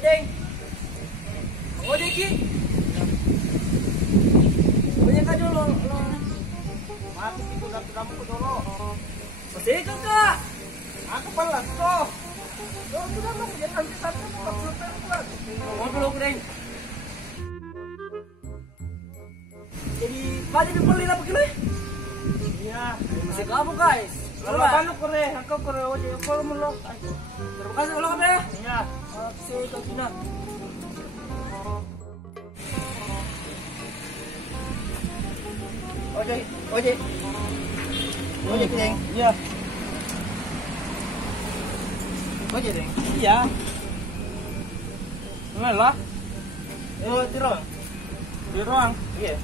deng. Ojek ki. Banyak aja lo. Mati itu dan kamu ke dulu. Masih kakak. Aku pelan tuh. Sudah mau jangan nanti satu buat. Mau dulu deng. Jadi banyak dibeli apa kilo? Iya. Masih kamu guys. Kalau kamu kore, aku kore ojek aku melok. Terima kasih ulang apa ya? Iya. Saya ke Cina. Ojek, ojek. Ojek deng. Iya. Ojek deng. Iya. Ngalah. Di ruang. Di ruang. Iya.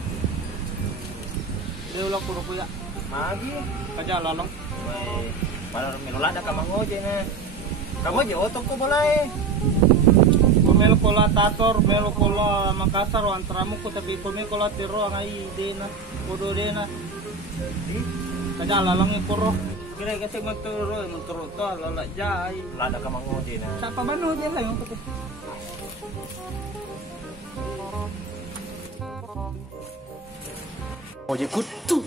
Dia ulang puro kuya. Magi. Kaja lalong. Woi, malah minula ada kamang ojek na. Kamu ojek otok ko balay. Melo kola Tator, melo kola Makassar, antaramu ko tapi kami kola tiro ngai dena, kodo dena. Kaja lalong yung puro. Kira kasi magturo to, lala jay. Wala ada kamang ojek na. Sa pabano diyan lang yung puti. Ojek kutu.